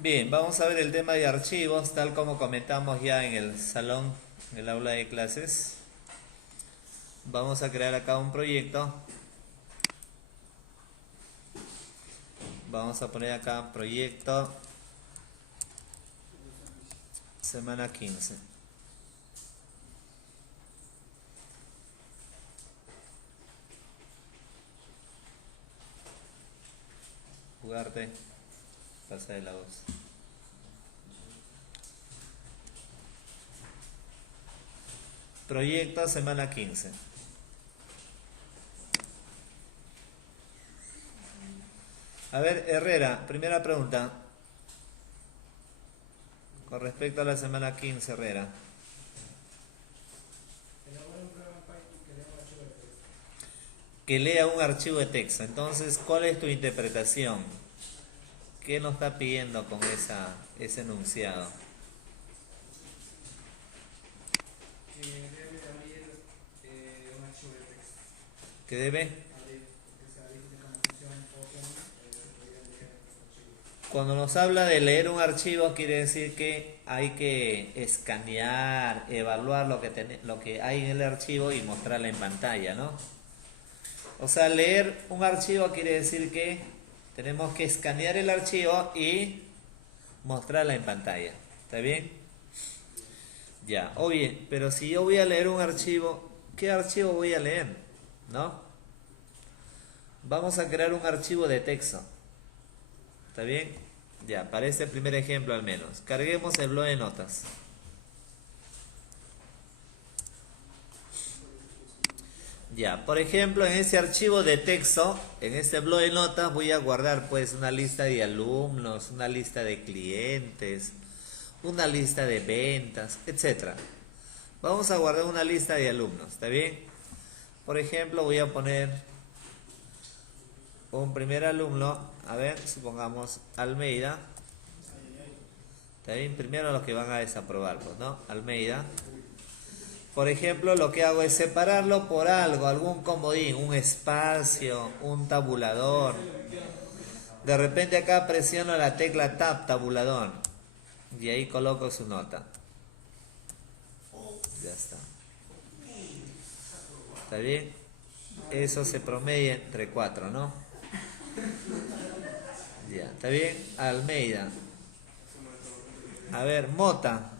Bien, vamos a ver el tema de archivos, tal como comentamos ya en el salón, en el aula de clases. Vamos a crear acá un proyecto. Vamos a poner acá proyecto semana 15. Jugarte, pasa de la voz. Proyecto semana 15. A ver, Herrera, primera pregunta. Con respecto a la semana 15, Herrera. Que lea un archivo de texto. Entonces, ¿cuál es tu interpretación? ¿Qué nos está pidiendo con ese enunciado? Que debe de abrir un archivo de texto. ¿Qué debe? Abrir, porque se dice que con la función open se podría leer este archivo. Cuando nos habla de leer un archivo, quiere decir que hay que escanear, evaluar lo que hay en el archivo y mostrarla en pantalla, ¿no? O sea, leer un archivo quiere decir que tenemos que escanear el archivo y mostrarla en pantalla. ¿Está bien? Ya, oye, pero si yo voy a leer un archivo, ¿qué archivo voy a leer? ¿No? Vamos a crear un archivo de texto. ¿Está bien? Ya, para este primer ejemplo al menos. Carguemos el blog de notas. Ya, por ejemplo, en ese archivo de texto, en este blog de notas, voy a guardar pues una lista de alumnos, una lista de clientes, una lista de ventas, etcétera. Vamos a guardar una lista de alumnos, ¿está bien? Por ejemplo, voy a poner un primer alumno, a ver, supongamos Almeida. ¿Está bien? Primero los que van a desaprobar, pues, ¿no? Almeida. Por ejemplo, lo que hago es separarlo por algo, algún comodín, un espacio, un tabulador. De repente acá presiono la tecla Tab, tabulador. Y ahí coloco su nota. Ya está. ¿Está bien? Eso se promedia entre 4, ¿no? Ya, ¿está bien? Almeida. A ver, Mota.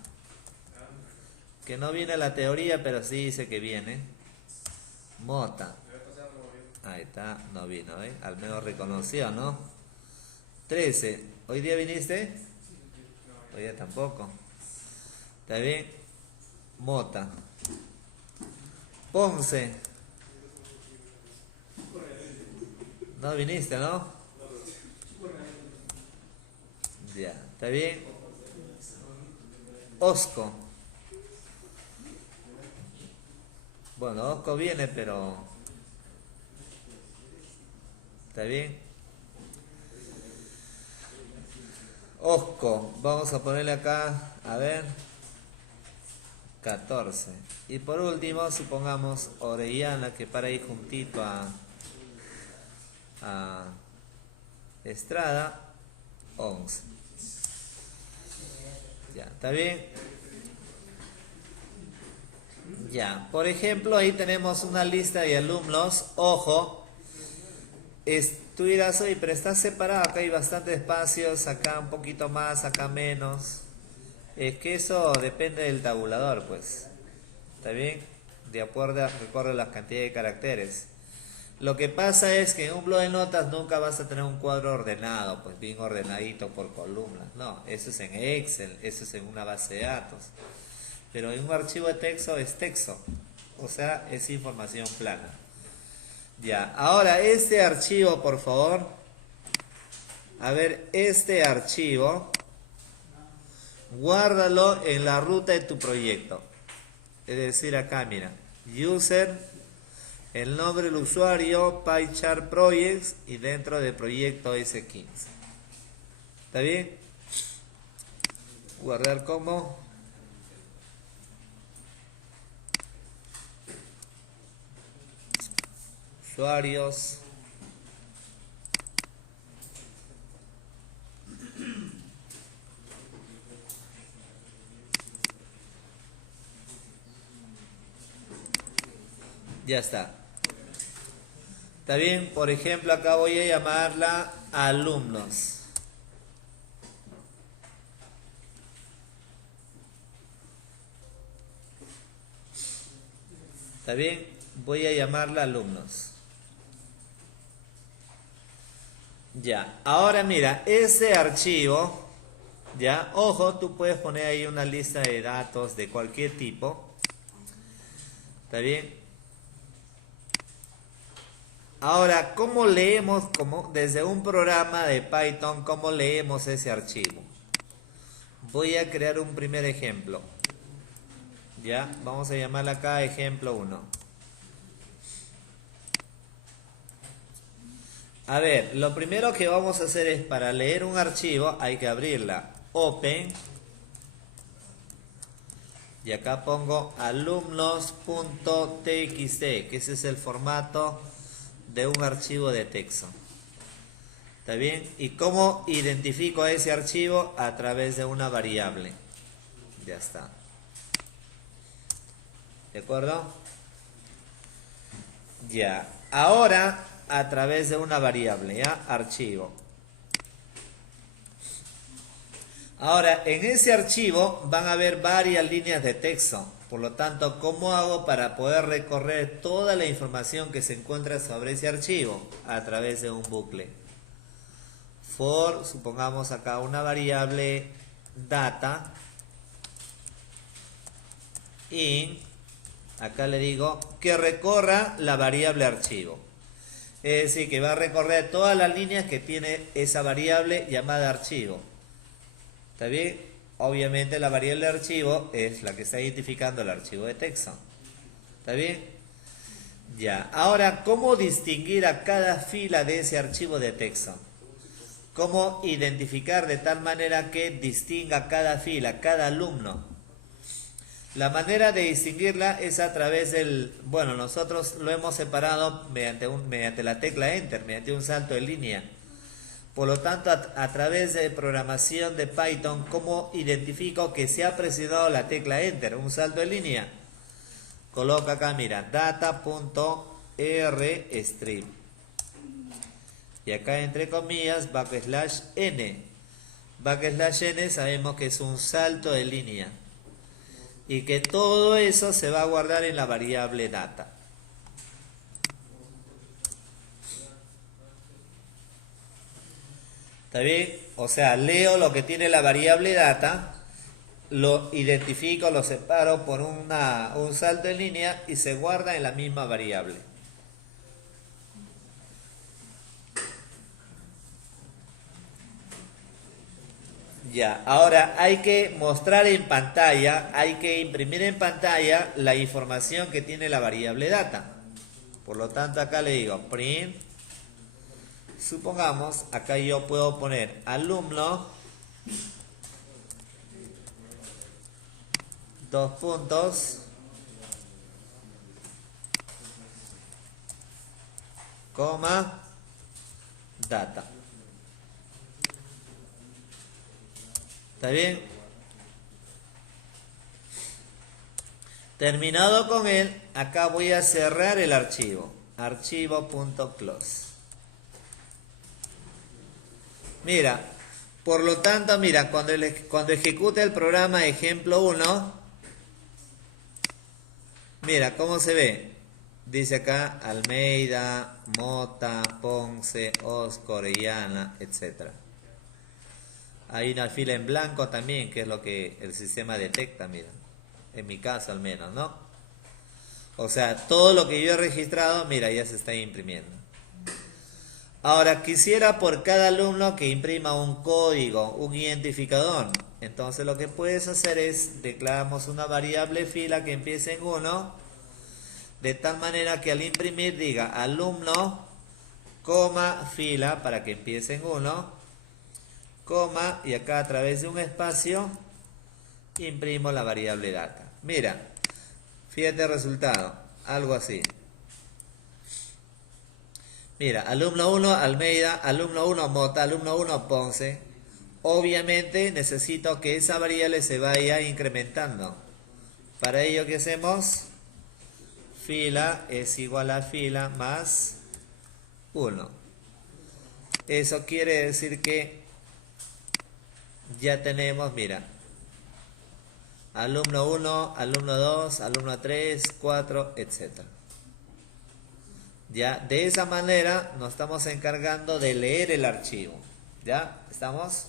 Que no viene la teoría, pero sí dice que viene. Mota. Ahí está, no vino, ¿eh? Al menos reconoció, ¿no? 13. ¿Hoy día viniste? Hoy día tampoco. ¿Está bien? Mota. Ponce. No viniste, ¿no? Ya, ¿está bien? Osco. Bueno, Osco viene, pero... ¿Está bien? Osco. Vamos a ponerle acá, a ver, 14. Y por último, supongamos Orellana, que para ir juntito a Estrada, 11. Ya, ¿está bien? Ya, por ejemplo, ahí tenemos una lista de alumnos. Ojo, tú dirás, oye, pero está separado, acá hay bastantes espacios, acá un poquito más, acá menos. Es que eso depende del tabulador, pues. ¿Está bien? De acuerdo a recorre las cantidades de caracteres. Lo que pasa es que en un blog de notas nunca vas a tener un cuadro ordenado, pues bien ordenadito por columnas. No, eso es en Excel, eso es en una base de datos. Pero en un archivo de texto es texto, o sea, es información plana. Ya, ahora este archivo, por favor. A ver, este archivo, guárdalo en la ruta de tu proyecto. Es decir, acá, mira, user, el nombre del usuario, PyChart Projects y dentro de proyecto S15. ¿Está bien? Guardar como usuarios. Ya está. ¿Está bien? Por ejemplo, acá voy a llamarla alumnos. ¿Está bien? Voy a llamarla alumnos. Ya. Ahora mira, ese archivo, ya, ojo, tú puedes poner ahí una lista de datos de cualquier tipo. ¿Está bien? Ahora, ¿cómo leemos, desde un programa de Python, cómo leemos ese archivo? Voy a crear un primer ejemplo. Ya, vamos a llamarle acá ejemplo 1. A ver, lo primero que vamos a hacer es, para leer un archivo, hay que abrirla. Open. Y acá pongo alumnos.txt, que ese es el formato de un archivo de texto. ¿Está bien? ¿Y cómo identifico ese archivo? A través de una variable. Ya está. ¿De acuerdo? Ya. Ahora, a través de una variable, ¿ya? Archivo. Ahora, en ese archivo van a haber varias líneas de texto. Por lo tanto, ¿cómo hago para poder recorrer toda la información que se encuentra sobre ese archivo? A través de un bucle. For, supongamos acá una variable data. Y acá le digo que recorra la variable archivo. Es decir, que va a recorrer todas las líneas que tiene esa variable llamada archivo. ¿Está bien? Obviamente la variable archivo es la que está identificando el archivo de texto. ¿Está bien? Ya. Ahora, ¿cómo distinguir a cada fila de ese archivo de texto? ¿Cómo identificar de tal manera que distinga cada fila, cada alumno? La manera de distinguirla es a través del... Bueno, nosotros lo hemos separado mediante la tecla Enter, mediante un salto de línea. Por lo tanto, a través de programación de Python, ¿cómo identifico que se ha presionado la tecla Enter? Un salto de línea. Coloca acá, mira, data.rstrip. Y acá, entre comillas, \n. \n sabemos que es un salto de línea. Y que todo eso se va a guardar en la variable data. ¿Está bien? O sea, leo lo que tiene la variable data, lo identifico, lo separo por un salto en línea y se guarda en la misma variable. Ya, ahora hay que mostrar en pantalla, hay que imprimir en pantalla la información que tiene la variable data. Por lo tanto, acá le digo print. Supongamos, acá yo puedo poner alumno, dos puntos, coma, data. ¿Está bien? Terminado con él, acá voy a cerrar el archivo. Archivo.close. Mira, por lo tanto, mira, cuando ejecute el programa ejemplo 1, mira cómo se ve. Dice acá Almeida, Mota, Ponce, Osco, Orellana, etc. Hay una fila en blanco también, que es lo que el sistema detecta, mira. En mi caso al menos, ¿no? O sea, todo lo que yo he registrado, mira, ya se está imprimiendo. Ahora, quisiera por cada alumno que imprima un código, un identificador. Entonces lo que puedes hacer es, declaramos una variable fila que empiece en 1, de tal manera que al imprimir diga alumno, coma, fila, para que empiece en 1, coma, y acá a través de un espacio, imprimo la variable data. Mira, fíjate el resultado, algo así. Mira, alumno 1 Almeida, alumno 1 Mota, alumno 1 Ponce. Obviamente necesito que esa variable se vaya incrementando. Para ello, ¿qué hacemos? fila es igual a fila más 1. Eso quiere decir que ya tenemos, mira, alumno 1, alumno 2, alumno 3, 4, etc. Ya, de esa manera nos estamos encargando de leer el archivo. ¿Ya? ¿Estamos?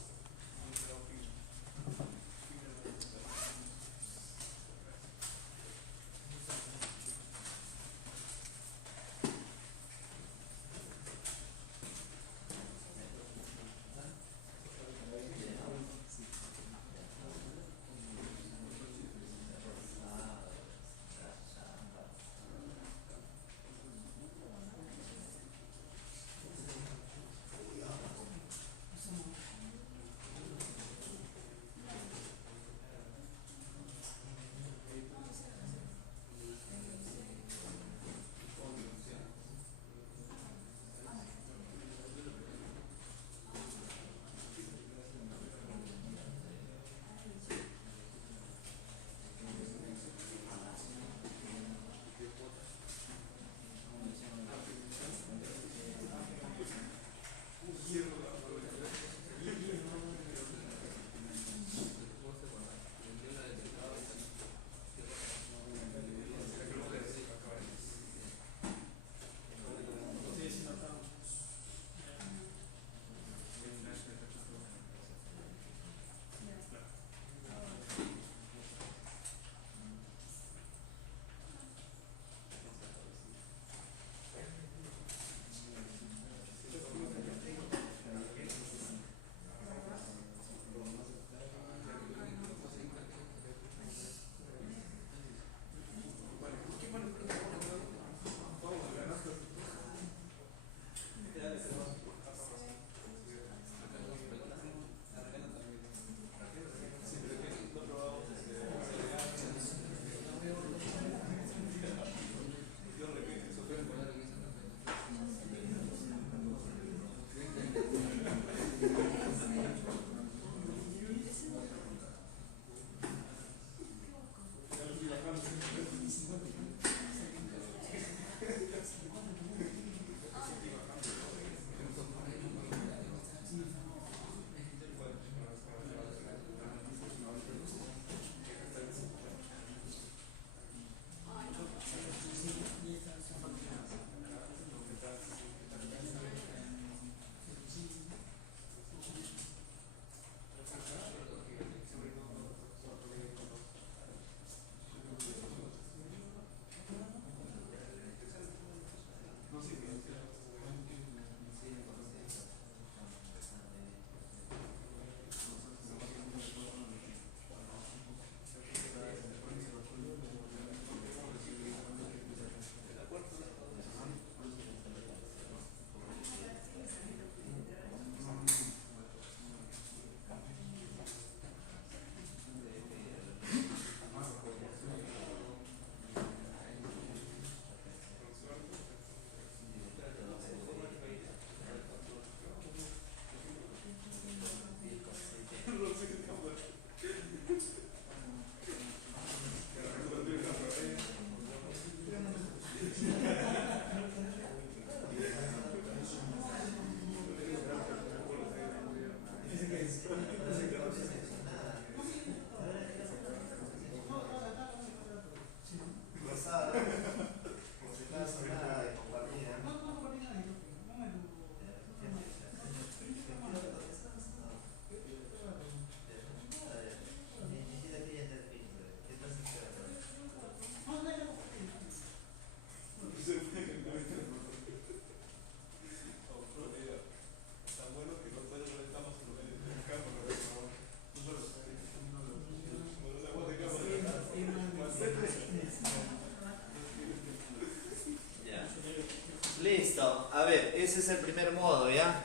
Listo, a ver, ese es el primer modo, ¿ya?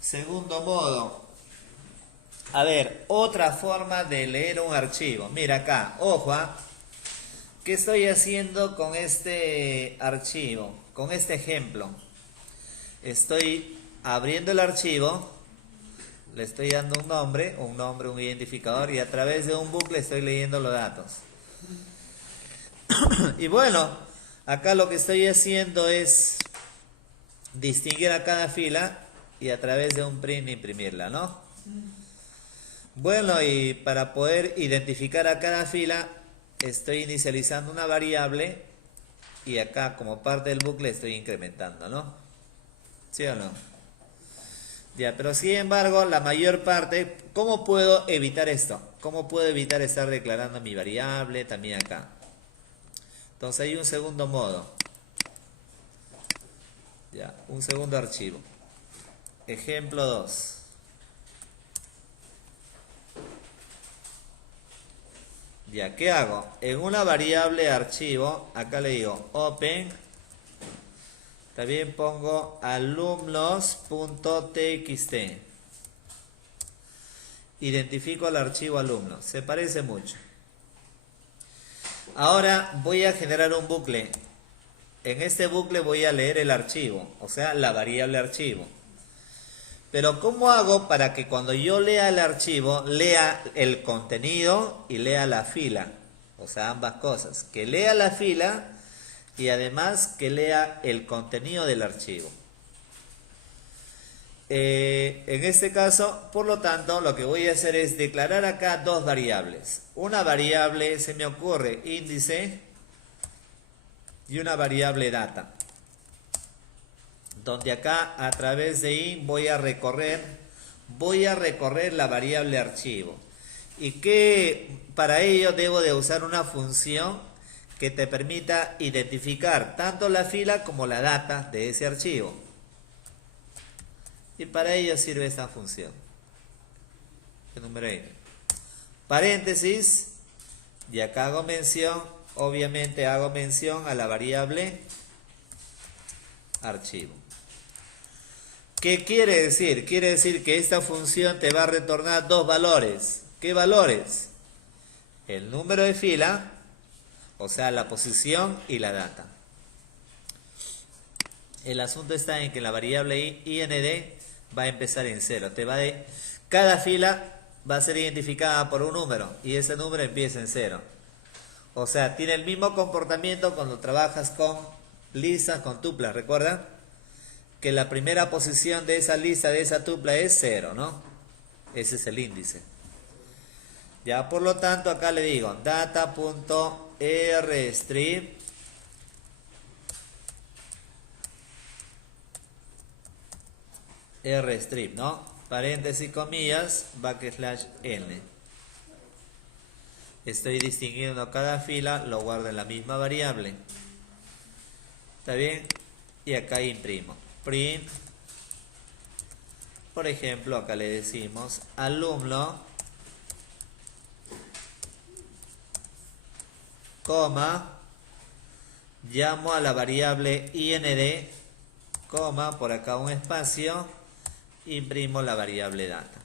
Segundo modo. A ver, otra forma de leer un archivo. Mira acá, ojo, ¿ah? ¿Qué estoy haciendo con este archivo? Con este ejemplo. Estoy abriendo el archivo, le estoy dando un nombre, un identificador, y a través de un bucle estoy leyendo los datos. Y bueno, Acá lo que estoy haciendo es distinguir a cada fila y a través de un print imprimirla, ¿no? Bueno, y para poder identificar a cada fila, estoy inicializando una variable y acá como parte del bucle estoy incrementando, ¿no? ¿Sí o no? Ya, pero sin embargo, la mayor parte, ¿cómo puedo evitar esto? ¿Cómo puedo evitar estar declarando mi variable también acá? Entonces hay un segundo modo. Ya, un segundo archivo. Ejemplo 2. Ya, ¿qué hago? En una variable archivo, acá le digo open, también pongo alumnos.txt. Identifico el archivo alumno, se parece mucho. Ahora voy a generar un bucle. En este bucle voy a leer el archivo, o sea, la variable archivo. Pero ¿cómo hago para que cuando yo lea el archivo, lea el contenido y lea la fila? O sea, ambas cosas. Que lea la fila y además que lea el contenido del archivo. En este caso, por lo tanto, lo que voy a hacer es declarar acá dos variables. Una variable, se me ocurre, índice, y una variable data. Donde acá a través de in voy a recorrer la variable archivo. Y que para ello debo de usar una función que te permita identificar tanto la fila como la data de ese archivo. Y para ello sirve esta función. Enumerate. Paréntesis. Y acá hago mención, obviamente hago mención a la variable archivo. ¿Qué quiere decir? Quiere decir que esta función te va a retornar dos valores. ¿Qué valores? El número de fila, o sea, la posición y la data. El asunto está en que la variable IND va a empezar en 0. Cada fila va a ser identificada por un número y ese número empieza en 0. O sea, tiene el mismo comportamiento cuando trabajas con listas, con tuplas, ¿recuerdan? Que la primera posición de esa lista, de esa tupla es 0, ¿no? Ese es el índice. Ya, por lo tanto, acá le digo data.rstrip rstrip, ¿no? Paréntesis, comillas, backslash n. Estoy distinguiendo cada fila, lo guardo en la misma variable. ¿Está bien? Y acá imprimo. Print. Por ejemplo, acá le decimos alumno, coma, llamo a la variable IND, coma, por acá un espacio, imprimo la variable data.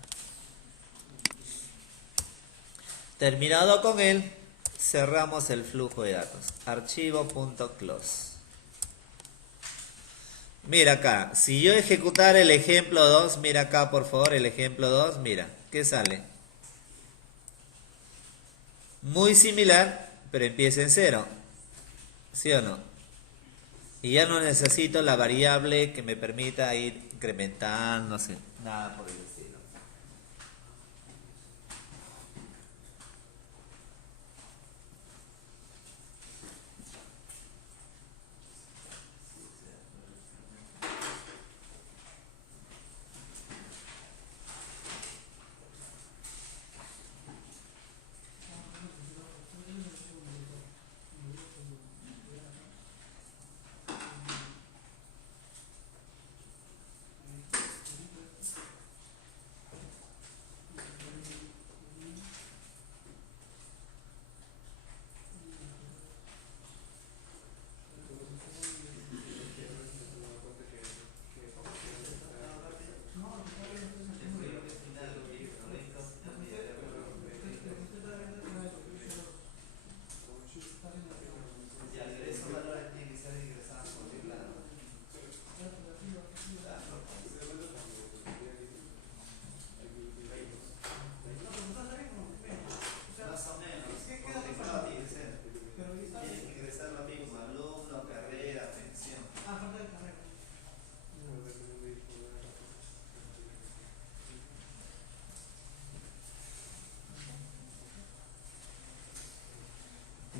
Terminado con él, cerramos el flujo de datos. Archivo.close. Mira acá, si yo ejecutara el ejemplo 2, mira acá por favor el ejemplo 2, mira, ¿qué sale? Muy similar, pero empieza en 0. ¿Sí o no? Y ya no necesito la variable que me permita ir incrementando, no sé, nada por el estilo.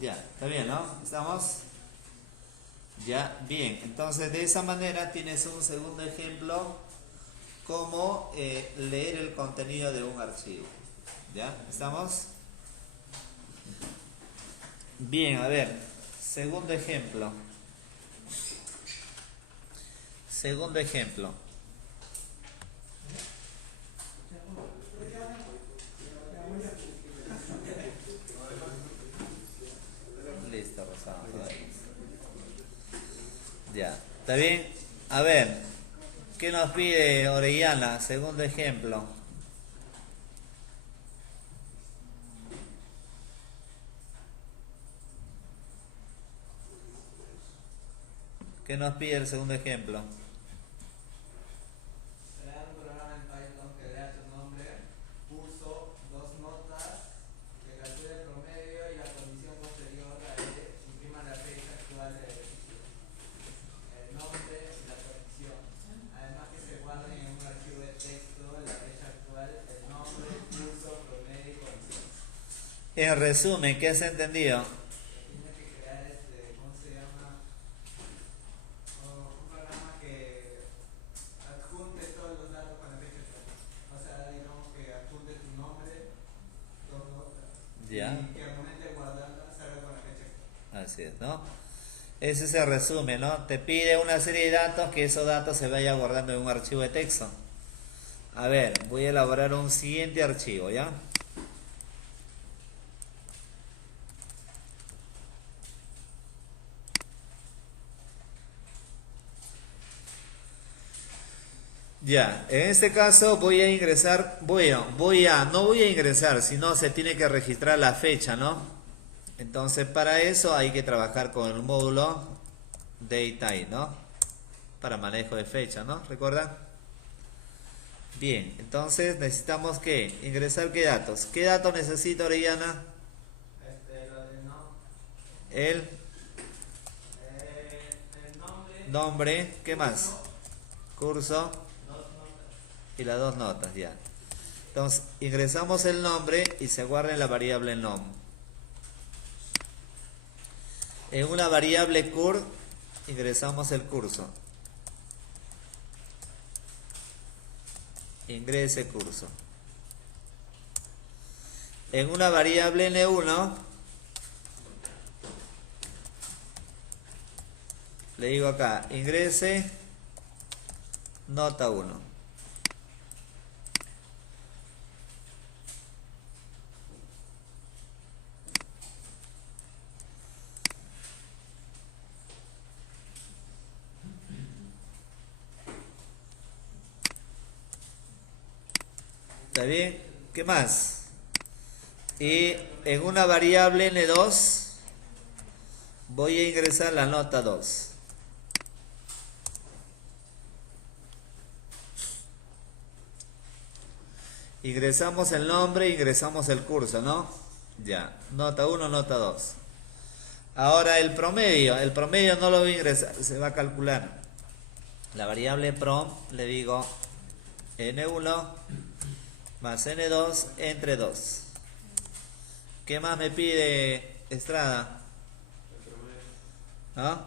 Ya, está bien, ¿no? ¿Estamos? Ya, bien. Entonces, de esa manera tienes un segundo ejemplo como leer el contenido de un archivo. ¿Ya? ¿Estamos? Bien, a ver. Segundo ejemplo. Segundo ejemplo. Listo, Rosado. Ya, ¿está bien? A ver, ¿qué nos pide Orellana? Segundo ejemplo. ¿Qué nos pide el segundo ejemplo? Crear un programa en Python que lea tu nombre, curso, dos notas, que calcule el promedio y la condición posterior a él, imprima la fecha actual del ejercicio, el nombre y la corrección. Además que se guarden en un archivo de texto la fecha actual, el nombre, curso, promedio y condición. En resumen, ¿qué has entendido? Tienes que crear ¿cómo se llama? Un programa que adjunte todos los datos con la fecha actual. O sea, digamos que adjunte tu nombre, dos notas, Ya, y que al momento de guardarla salga con la fecha actual. así es, ¿no? Ese es el resumen, ¿no? Te pide una serie de datos que esos datos se vayan guardando en un archivo de texto. A ver, voy a elaborar un siguiente archivo, ¿ya? Ya, en este caso voy a ingresar, no voy a ingresar, sino se tiene que registrar la fecha, ¿no? Entonces para eso hay que trabajar con el módulo DateType, ¿no? Para manejo de fecha, ¿no? ¿Recuerdan? Bien, entonces necesitamos que ingresar qué datos. ¿Qué datos necesita Orellana? Lo de no, El el nombre, nombre, ¿qué más? Curso dos notas. y las dos notas, ya. Entonces ingresamos el nombre y se guarda en la variable nom. En una variable cur ingresamos el curso. Ingrese curso. En una variable n1 le digo acá, ingrese nota 1. ¿Está bien? ¿Qué más? Y en una variable n2 voy a ingresar la nota 2. Ingresamos el nombre, ingresamos el curso, ¿no? Ya, nota 1, nota 2. Ahora el promedio no lo voy a ingresar, se va a calcular. La variable prom le digo n1 más n2 entre 2. ¿Qué más me pide Estrada? ¿Ah?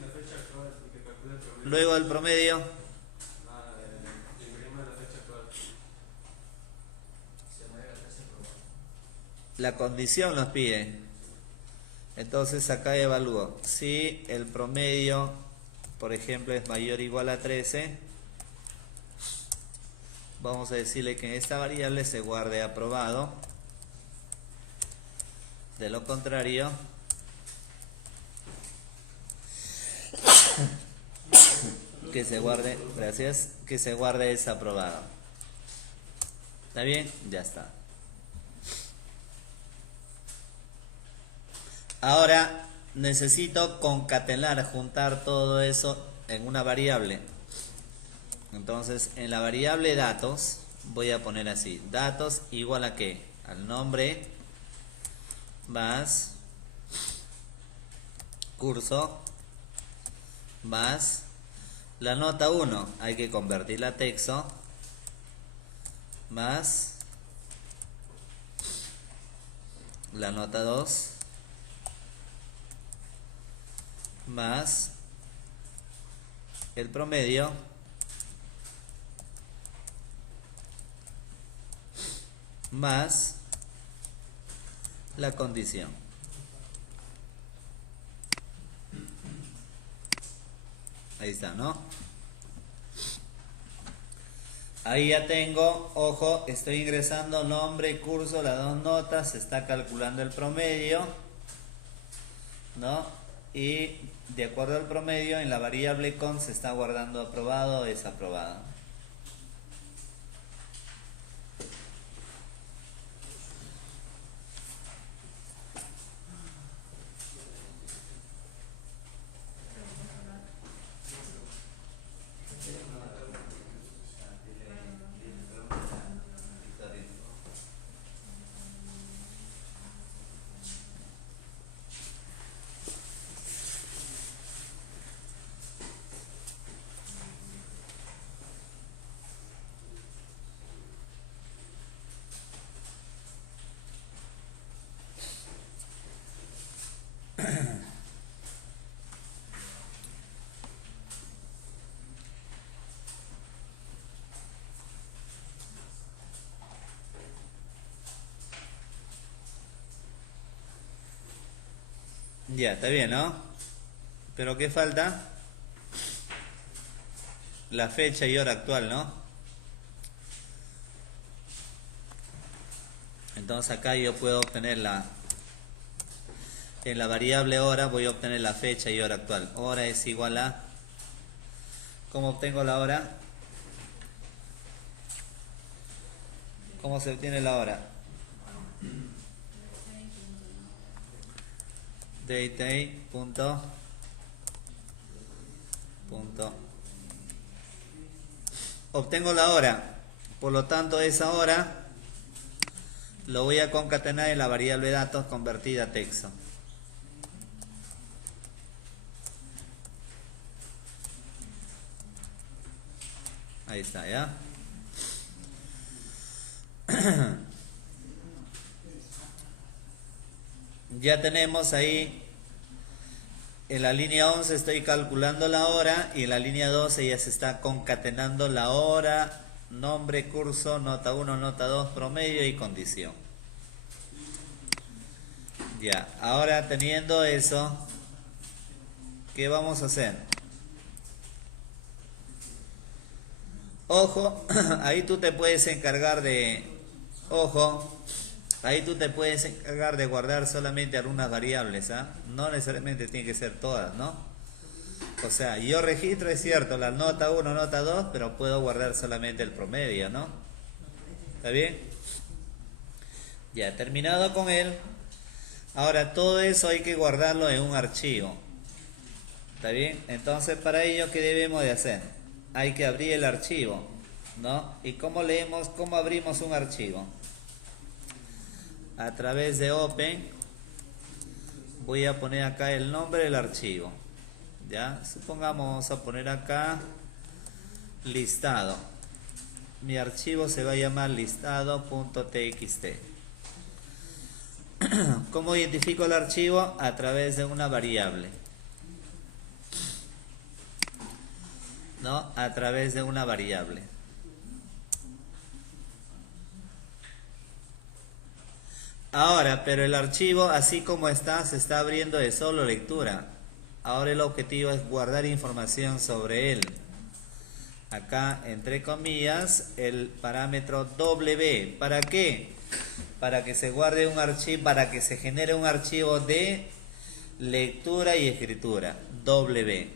La fecha actual, porque calcula el promedio. Luego el promedio, Imprima la fecha actual. Se mueve la fecha actual. la condición nos pide. Entonces acá evalúo. Si el promedio, por ejemplo, es mayor o igual a 13, vamos a decirle que en esta variable se guarde aprobado. De lo contrario, que se guarde, gracias, que se guarde desaprobado. ¿Está bien? Ya está. Ahora necesito concatenar, juntar todo eso en una variable. Entonces en la variable datos voy a poner así, datos igual a qué, al nombre más curso más la nota 1, hay que convertirla a texto, más la nota 2 más el promedio más la condición. Ahí está, ¿no? Ahí ya tengo, ojo, estoy ingresando nombre y curso, las dos notas, se está calculando el promedio, ¿no? Y de acuerdo al promedio, en la variable con se está guardando aprobado o desaprobado. Ya, está bien, ¿no? Pero ¿qué falta? La fecha y hora actual, ¿no? Entonces acá yo puedo obtener en la variable hora voy a obtener la fecha y hora actual. Hora es igual a, ¿cómo obtengo la hora? ¿Cómo se obtiene la hora? Date punto obtengo la hora, por lo tanto esa hora lo voy a concatenar en la variable datos convertida a texto. Ahí está, ¿ya? Ya tenemos ahí, en la línea 11 estoy calculando la hora y en la línea 12 ya se está concatenando la hora, nombre, curso, nota 1, nota 2, promedio y condición. Ya, ahora teniendo eso, ¿qué vamos a hacer? Ojo, ahí tú te puedes encargar de... Ojo, ahí tú te puedes encargar de guardar solamente algunas variables, ¿ah? No necesariamente tiene que ser todas, ¿no? O sea, yo registro, es cierto, la nota 1, nota 2, pero puedo guardar solamente el promedio, ¿no? ¿Está bien? Ya, terminado con él. Ahora, todo eso hay que guardarlo en un archivo. ¿Está bien? Entonces, para ello, ¿qué debemos de hacer? Hay que abrir el archivo, ¿no? ¿Y cómo leemos, cómo abrimos un archivo? A través de Open, voy a poner acá el nombre del archivo. ¿Ya? Supongamos, vamos a poner acá listado. Mi archivo se va a llamar listado.txt. ¿Cómo identifico el archivo? A través de una variable, ¿no? A través de una variable. Ahora, pero el archivo, así como está, se está abriendo de solo lectura. Ahora el objetivo es guardar información sobre él. Acá, entre comillas, el parámetro W. ¿Para qué? Para que se guarde un archivo, para que se genere un archivo de lectura y escritura. W.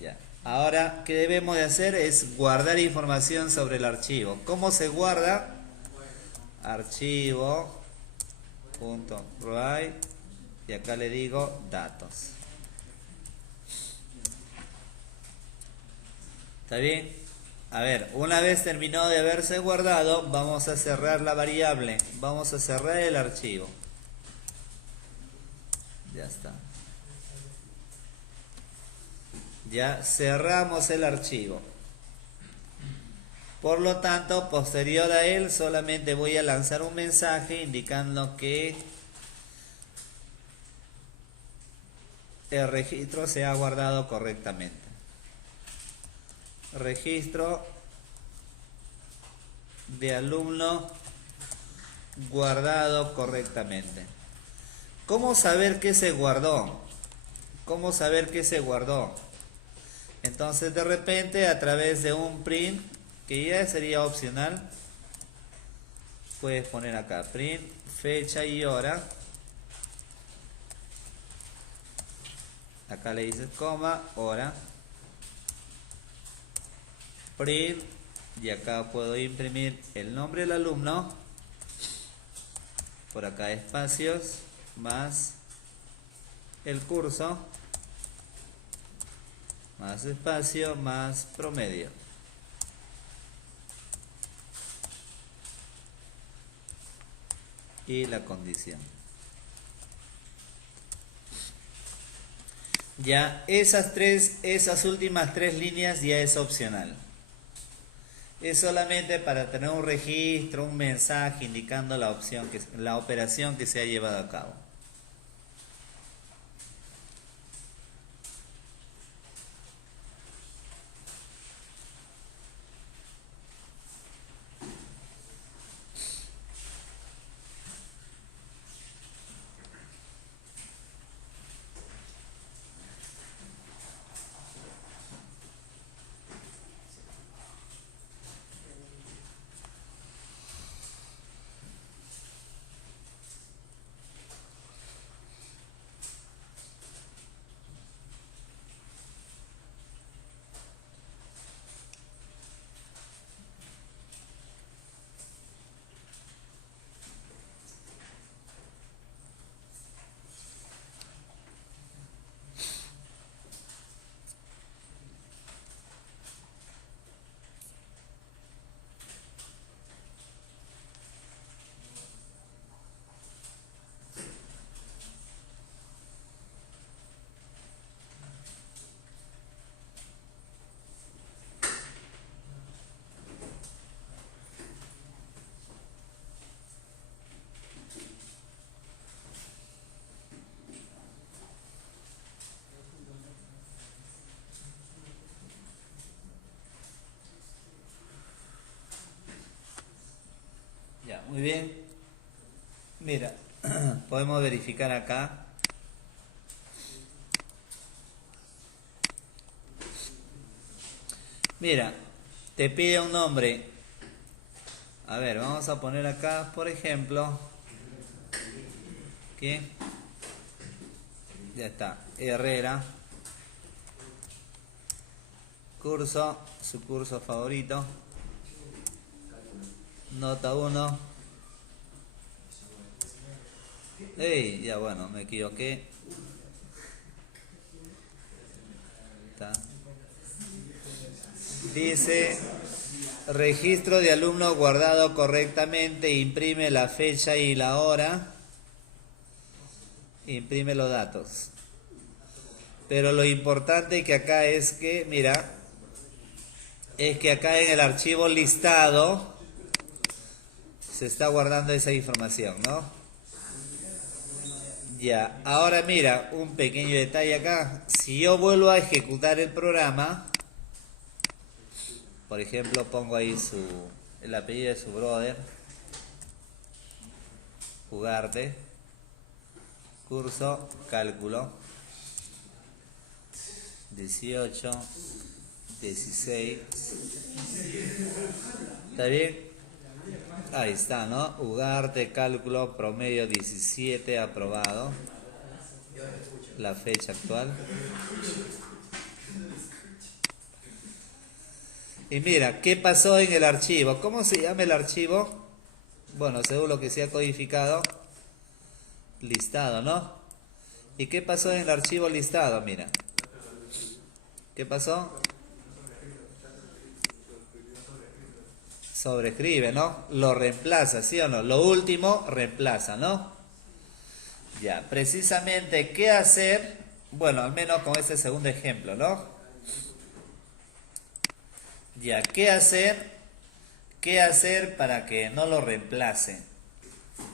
Ya. Ahora, ¿qué debemos de hacer? Es guardar información sobre el archivo. ¿Cómo se guarda? Archivo.write y acá le digo datos. ¿Está bien? A ver, una vez terminado de haberse guardado, vamos a cerrar la variable. Vamos a cerrar el archivo. Ya está. Ya cerramos el archivo. Por lo tanto, posterior a él, solamente voy a lanzar un mensaje indicando que el registro se ha guardado correctamente. Registro de alumno guardado correctamente. ¿Cómo saber que se guardó? ¿Cómo saber que se guardó? Entonces, de repente, a través de un print, que ya sería opcional, puedes poner acá print fecha y hora. Acá le dices coma, hora, print, y acá puedo imprimir el nombre del alumno, por acá espacios, más el curso, más espacio, más promedio. Y la condición. Ya, esas últimas tres líneas ya es opcional. Es solamente para tener un registro, un mensaje indicando la operación que se ha llevado a cabo. Ya, muy bien. Mira, podemos verificar acá. Mira, te pide un nombre. A ver, vamos a poner acá, por ejemplo, que ya está, Herrera, curso, su curso favorito, nota 1. Ey, ya bueno, me equivoqué. Está. Dice, registro de alumno guardado correctamente, imprime la fecha y la hora, imprime los datos. Pero lo importante que acá es que, mira, es que acá en el archivo listado se está guardando esa información, ¿no? Ya, ahora mira, un pequeño detalle acá. Si yo vuelvo a ejecutar el programa, por ejemplo, pongo ahí el apellido de su brother, Ugarte, curso, cálculo, 18, 16, ¿está bien? Ahí está, ¿no? Ugarte, cálculo, promedio 17, aprobado. La fecha actual. Y mira, ¿qué pasó en el archivo? ¿Cómo se llama el archivo? Bueno, según lo que se ha codificado, listado, ¿no? ¿Y qué pasó en el archivo listado? Mira. ¿Qué pasó? Sobrescribe, ¿no? Lo reemplaza, ¿sí o no? Lo último reemplaza, ¿no? Ya, precisamente, ¿qué hacer? Bueno, al menos con este segundo ejemplo, ¿no? Ya, ¿qué hacer ¿Qué hacer para que no lo reemplace?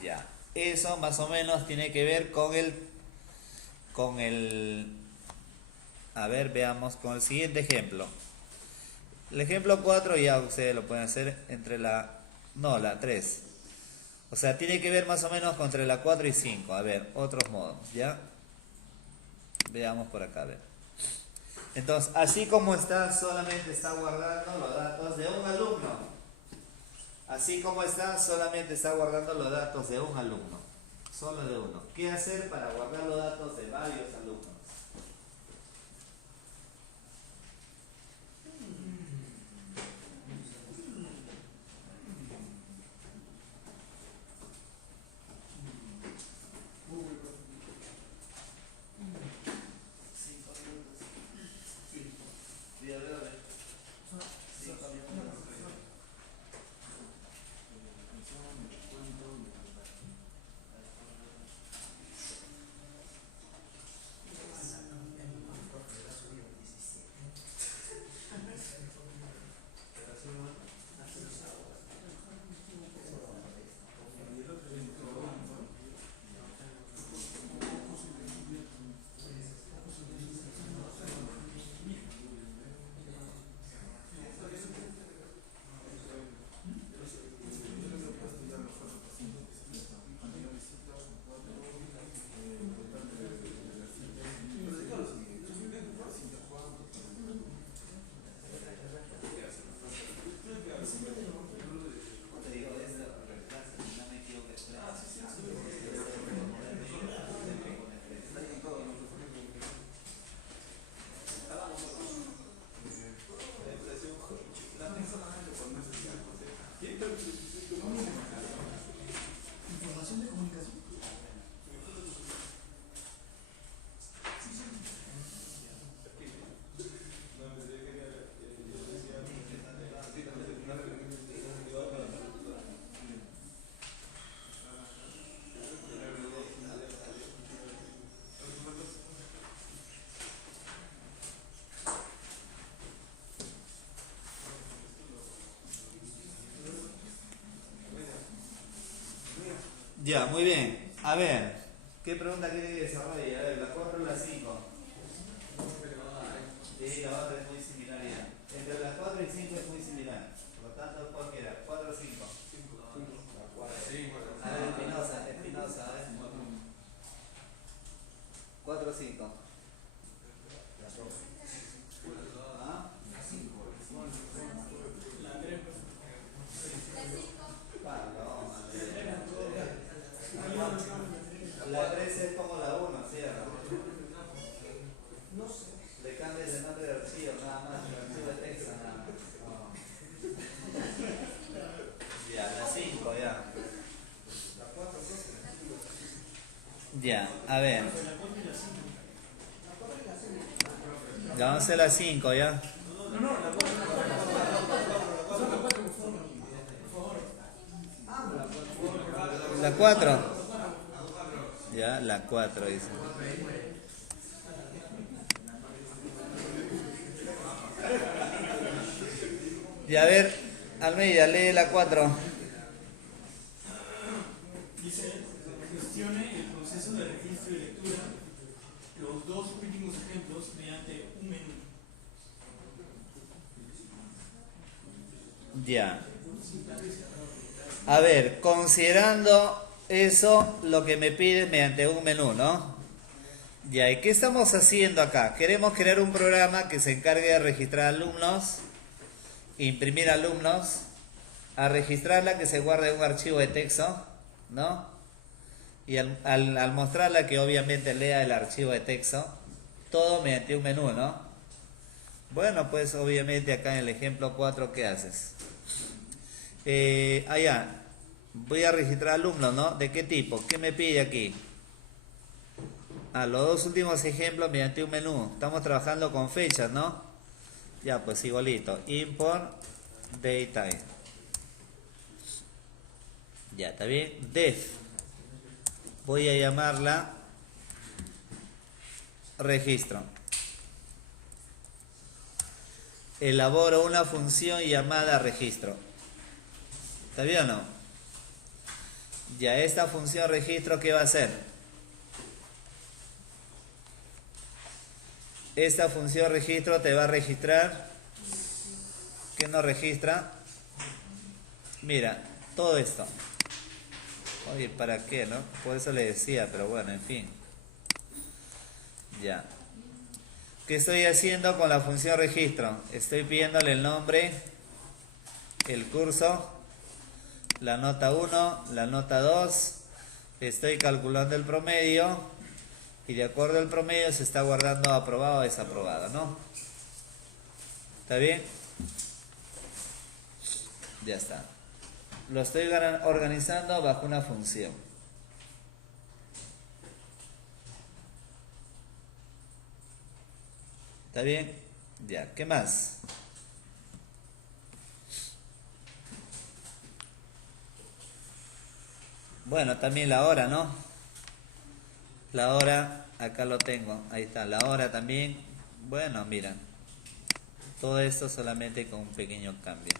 Ya. Eso más o menos tiene que ver con el, a ver, veamos con el siguiente ejemplo. El ejemplo 4 ya ustedes lo pueden hacer entre la 3. O sea, tiene que ver más o menos con entre la 4 y 5. A ver, otros modos, ¿ya? Veamos por acá, a ver. Entonces, así como está, solamente está guardando los datos de un alumno. Así como está, solamente está guardando los datos de un alumno. Solo de uno. ¿Qué hacer para guardar los datos de varios alumnos? Ya, muy bien. A ver, ¿qué pregunta quiere que desarrolle? A ver, la 4 o la 5. Sí, la otra es muy similar ya. Entre las 4 y 5 es muy similar. Por lo tanto, cualquiera. 4 o 5. A ver, Espinosa, a ver. 4 o 5. ¿Ah? La 3 es como la 1, ¿cierto? Le cambias el nombre de archivo, nada más, el archivo de texto, nada más. Ya, la 5, ya. Ya, a ver. Ya vamos a hacer la 5, ya. La 4. Ya, la 4 dice. Y a ver, Almeida, lee la 4. Dice, gestione el proceso de registro y lectura, los dos últimos ejemplos mediante un menú. Ya. A ver, considerando eso, lo que me pide mediante un menú, ¿no? Ya, ¿y qué estamos haciendo acá? Queremos crear un programa que se encargue de registrar alumnos, imprimir alumnos, a registrarla que se guarde un archivo de texto, ¿no? Y al mostrarla que obviamente lea el archivo de texto, todo mediante un menú, ¿no? Bueno, pues obviamente acá en el ejemplo 4, ¿qué haces? Allá, voy a registrar alumnos, ¿no? ¿De qué tipo? ¿Qué me pide aquí? Los dos últimos ejemplos mediante un menú. Estamos trabajando con fechas, ¿no? Ya, pues igualito. Import daytime. Ya, ¿está bien? Def. Voy a llamarla registro. Elaboro una función llamada registro. ¿Está bien o no? Ya, esta función registro, ¿qué va a hacer? Esta función registro te va a registrar. ¿Qué nos registra? Mira, todo esto. Oye, ¿para qué, no? Por eso le decía, pero bueno, en fin. Ya. ¿Qué estoy haciendo con la función registro? Estoy pidiéndole el nombre, el curso, la nota 1, la nota 2. Estoy calculando el promedio y de acuerdo al promedio se está guardando aprobado o desaprobado, ¿no? ¿Está bien? Ya está. Lo estoy organizando bajo una función. ¿Está bien? Ya, ¿qué más? Bueno, también la hora, ¿no? La hora, acá lo tengo. Ahí está, la hora también. Bueno, mira. Todo esto solamente con un pequeño cambio.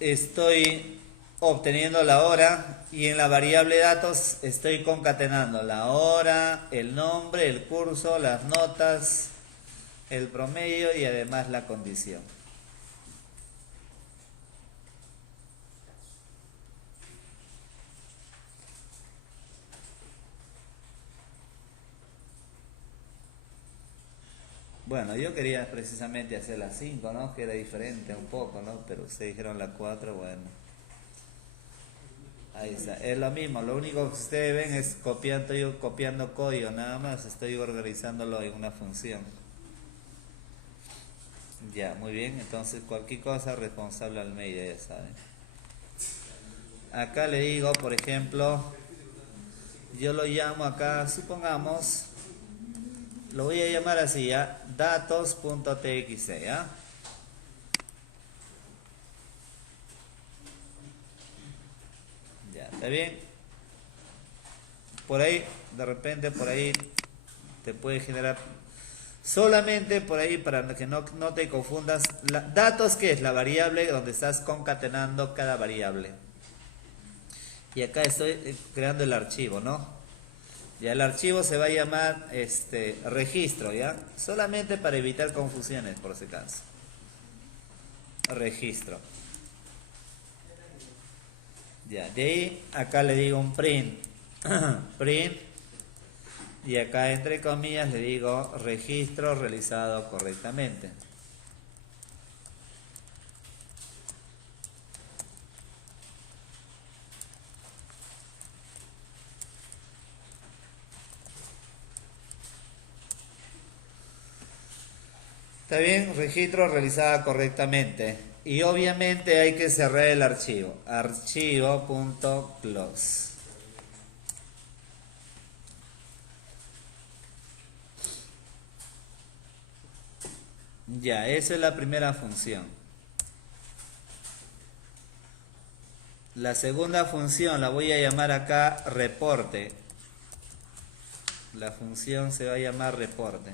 Estoy obteniendo la hora y en la variable datos estoy concatenando la hora, el nombre, el curso, las notas, el promedio y además la condición. Bueno, yo quería precisamente hacer las 5, ¿no? Que era diferente un poco, ¿no? Pero ustedes dijeron la 4, bueno. Ahí está, es lo mismo, lo único que ustedes ven es copiando código, nada más, estoy organizándolo en una función. Ya, muy bien, entonces cualquier cosa responsable al medio, ya saben. Acá le digo, por ejemplo, yo lo llamo acá, supongamos, lo voy a llamar así, ¿ya? Datos.txt, ¿ya? Ya, ¿está bien? Por ahí, de repente, por ahí te puede generar... Solamente por ahí, para que no te confundas, datos, ¿qué es? La variable donde estás concatenando cada variable. Y acá estoy creando el archivo, ¿no? Ya el archivo se va a llamar registro, ¿ya? Solamente para evitar confusiones, por si acaso. Registro. Ya, de ahí, acá le digo un print. Print. Y acá entre comillas le digo registro realizado correctamente. ¿Está bien? Registro realizado correctamente. Y obviamente hay que cerrar el archivo. Archivo.close. Ya, esa es la primera función. La segunda función la voy a llamar acá reporte. La función se va a llamar reporte.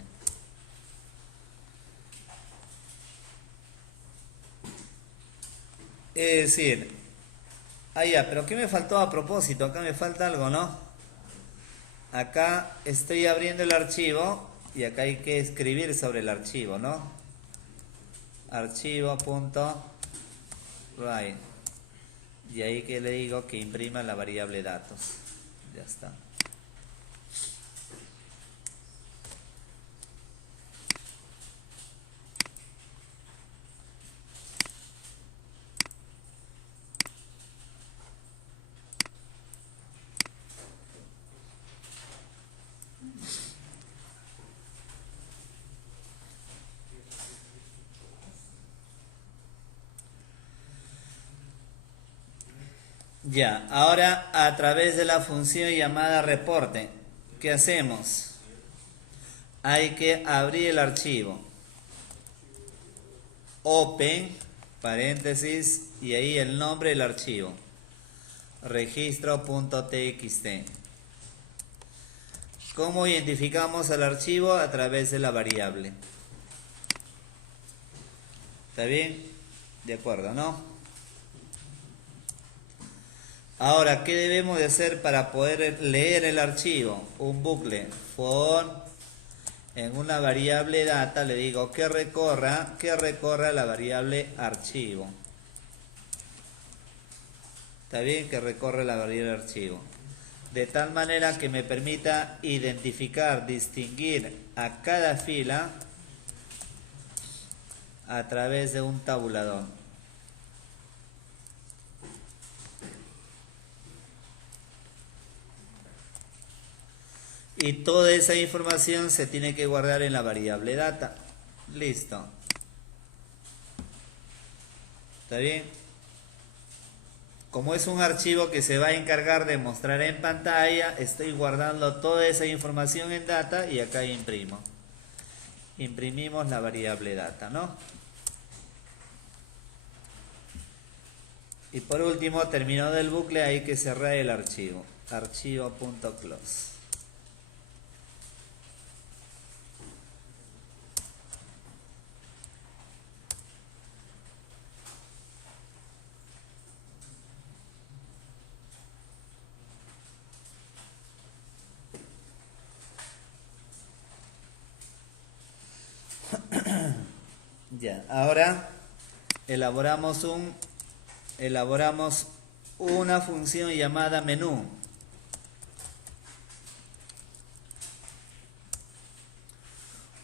Es decir, ya, pero ¿qué me faltó a propósito? Acá me falta algo, ¿no? Acá estoy abriendo el archivo y acá hay que escribir sobre el archivo, ¿no? Archivo.write. Y ahí que le digo que imprima la variable datos. Ya está. Ya, ahora a través de la función llamada reporte, ¿qué hacemos? Hay que abrir el archivo. Open, paréntesis, y ahí el nombre del archivo. Registro.txt. ¿Cómo identificamos al archivo? A través de la variable. ¿Está bien? De acuerdo, ¿no? Ahora, ¿qué debemos de hacer para poder leer el archivo? Un bucle for en una variable data, le digo que recorra la variable archivo. ¿Está bien? Que recorre la variable archivo. De tal manera que me permita identificar, distinguir a cada fila a través de un tabulador. Y toda esa información se tiene que guardar en la variable data. Listo. ¿Está bien? Como es un archivo que se va a encargar de mostrar en pantalla, estoy guardando toda esa información en data y acá imprimo. Imprimimos la variable data, ¿no? Y por último, terminado el bucle, hay que cerrar el archivo. Archivo.close. Ya, ahora elaboramos una función llamada menú.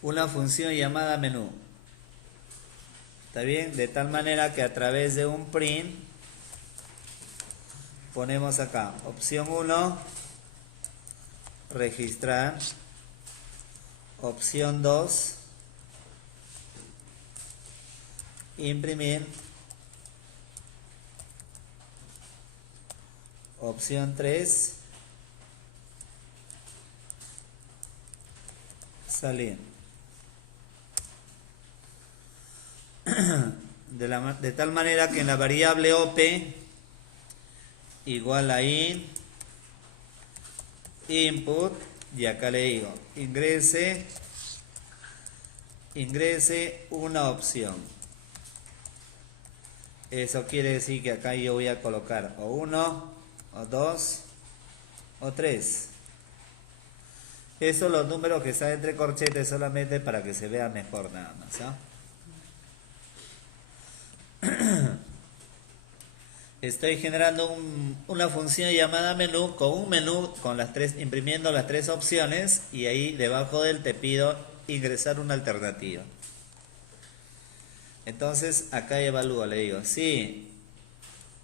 Una función llamada menú. ¿Está bien? De tal manera que a través de un print ponemos acá opción 1, registrar, opción 2, imprimir, opción 3, salir. De tal manera que en la variable op igual a input, y acá le digo ingrese una opción. Eso quiere decir que acá yo voy a colocar o 1, o 2, o 3. Esos son los números que están entre corchetes solamente para que se vea mejor nada más, ¿ah? Estoy generando una función llamada menú con un menú con imprimiendo las 3 opciones, y ahí debajo del te pido ingresar una alternativa. Entonces acá evalúo, le digo, si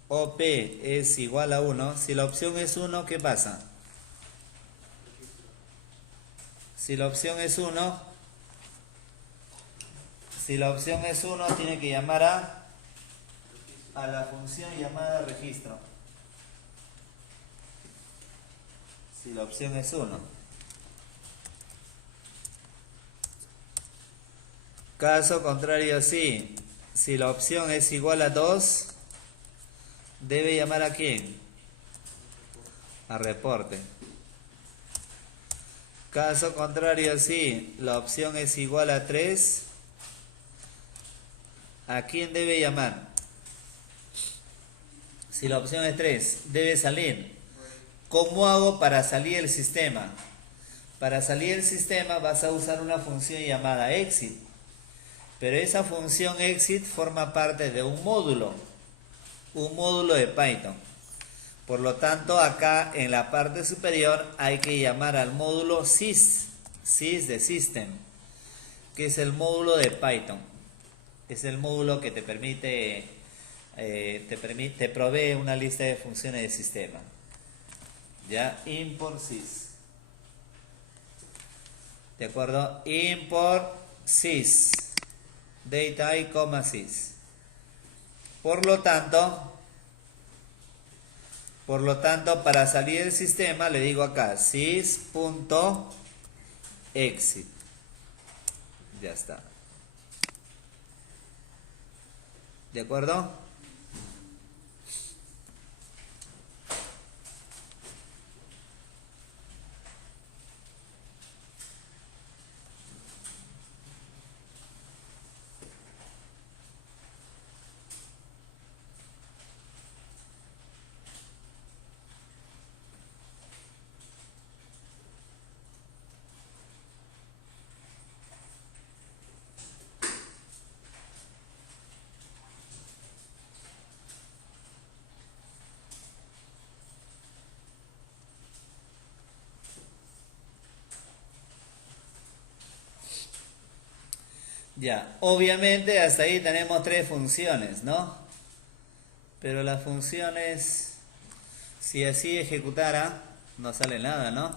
OP es igual a 1, si la opción es 1, ¿qué pasa? Si la opción es 1, tiene que llamar a la función llamada registro. Si la opción es 1. Caso contrario, sí. Si la opción es igual a 2, debe llamar ¿a quién? A reporte. Caso contrario, sí. La opción es igual a 3, ¿a quién debe llamar? Si la opción es 3, debe salir. ¿Cómo hago para salir del sistema? Para salir del sistema vas a usar una función llamada exit. Pero esa función exit forma parte de un módulo de Python. Por lo tanto, acá en la parte superior hay que llamar al módulo sys de system, que es el módulo de Python. Es el módulo que te provee una lista de funciones de sistema. Ya, import sys. ¿De acuerdo? Import sys. Data y sys. Por lo tanto, para salir del sistema le digo acá sys.exit. Ya está. ¿De acuerdo? Ya, obviamente hasta ahí tenemos tres funciones, ¿no? Pero las funciones, si así ejecutara, no sale nada, ¿no?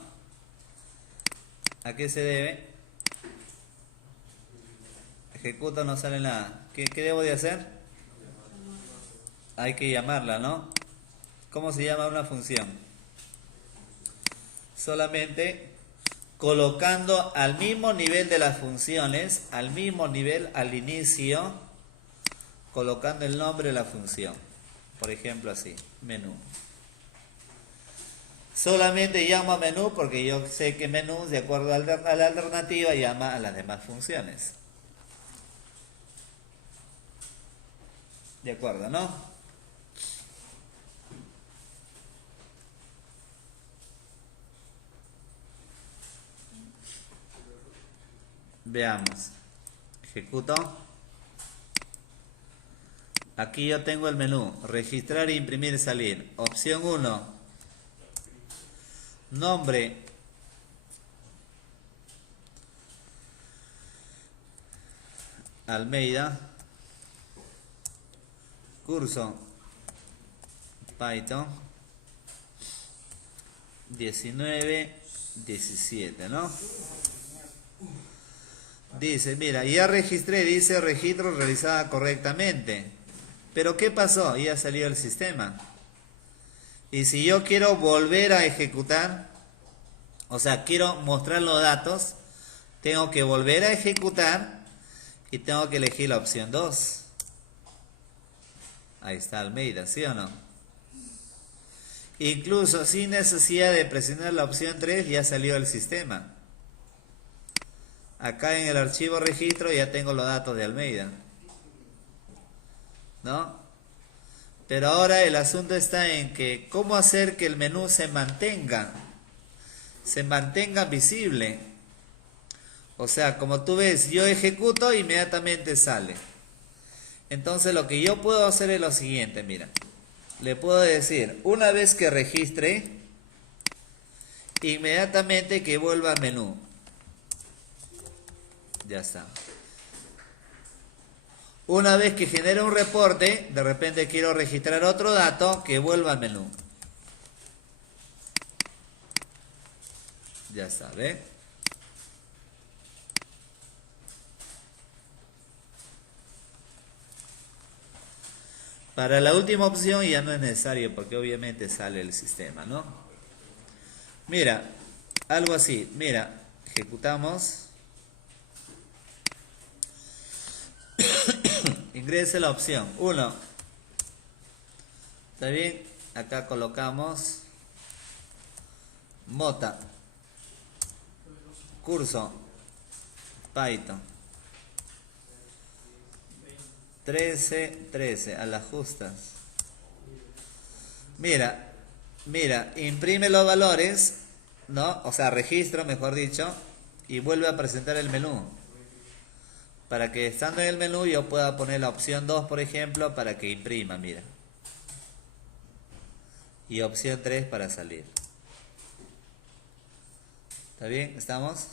¿A qué se debe? Ejecuto, no sale nada. ¿Qué debo de hacer? Hay que llamarla, ¿no? ¿Cómo se llama una función? Solamente colocando al mismo nivel de las funciones, al mismo nivel al inicio, colocando el nombre de la función. Por ejemplo así, menú. Solamente llamo a menú porque yo sé que menú, de acuerdo a la alternativa, llama a las demás funciones. ¿De acuerdo, no? Veamos. Ejecuto. Aquí yo tengo el menú. Registrar, imprimir, salir. Opción 1. Nombre. Almeida. Curso. Python. 19, 17, ¿no? Dice, mira, ya registré, dice registro realizada correctamente. Pero ¿qué pasó? Ya salió el sistema. Y si yo quiero volver a ejecutar, o sea, quiero mostrar los datos, tengo que volver a ejecutar y tengo que elegir la opción 2. Ahí está Almeida, ¿sí o no? Incluso sin necesidad de presionar la opción 3 ya salió el sistema. Acá en el archivo registro ya tengo los datos de Almeida, ¿no? Pero ahora el asunto está en que cómo hacer que el menú se mantenga visible. O sea, como tú ves, yo ejecuto, inmediatamente sale. Entonces lo que yo puedo hacer es lo siguiente, mira. Le puedo decir, una vez que registre, inmediatamente que vuelva al menú. Ya está. Una vez que genere un reporte, de repente quiero registrar otro dato, que vuelva al menú. Ya está, ¿ve? Para la última opción ya no es necesario porque obviamente sale el sistema, ¿no? Mira, algo así, mira, ejecutamos. Ingrese la opción 1. ¿Está bien? Acá colocamos Mota. Curso Python 13, a las justas. Mira, imprime los valores, ¿no? O sea, registro, mejor dicho, y vuelve a presentar el menú. Para que estando en el menú yo pueda poner la opción 2, por ejemplo, para que imprima, mira. Y opción 3 para salir. ¿Está bien? ¿Estamos?